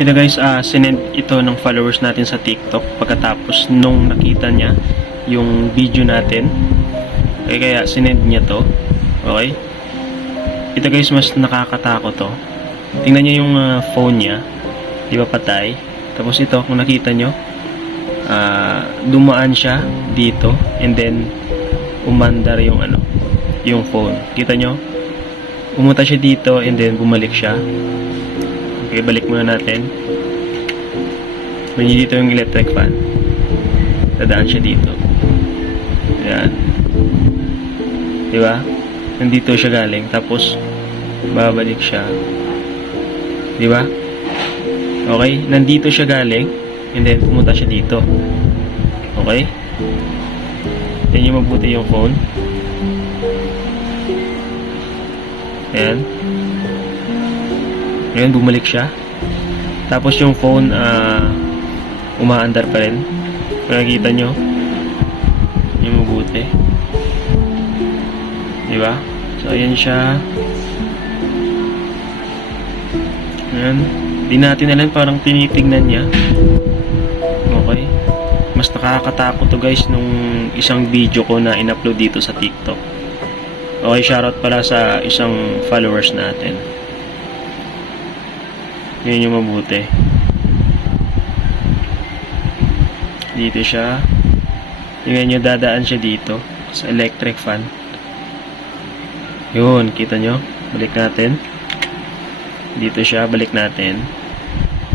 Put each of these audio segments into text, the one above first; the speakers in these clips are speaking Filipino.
Ito guys, sinend ito ng followers natin sa TikTok pagkatapos nung nakita niya yung video natin. Okay, kaya sinend niya to. Okay? Ito guys, mas nakakatakot to. Tingnan niyo yung phone niya. Di ba patay? Tapos ito, kung nakita nyo, dumaan siya dito and then umandar yung yung phone. Kita nyo? Pumunta siya dito and then bumalik siya. Okay, balik muna natin. May dito yung electric fan. Dadaan siya dito. Ayan. Diba? Nandito siya galing. Tapos, babalik siya. Diba? Okay? Nandito siya galing. And then, pumunta siya dito. Okay? Yan yung mabuti yung phone. Ayan. Ngayon, bumalik siya. Tapos yung phone, umaandar pa rin. Kung nakikita nyo, yung mabuti. Diba? So, ayan siya. Ayan. Di natin alam, parang tinitignan niya. Okay. Mas nakakatakot to guys nung isang video ko na in-upload dito sa TikTok. Okay, shoutout pala sa isang followers natin. Yun yung mabuti. Dito siya. Tingnan nyo, dadaan siya dito sa electric fan. Yun, kita nyo? Balik natin. Dito siya, balik natin.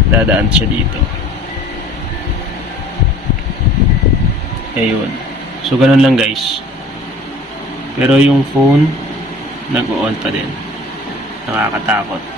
Dadaan siya dito. Ayun. So, ganun lang guys. Pero yung phone, nag-on pa din. Nakakatakot.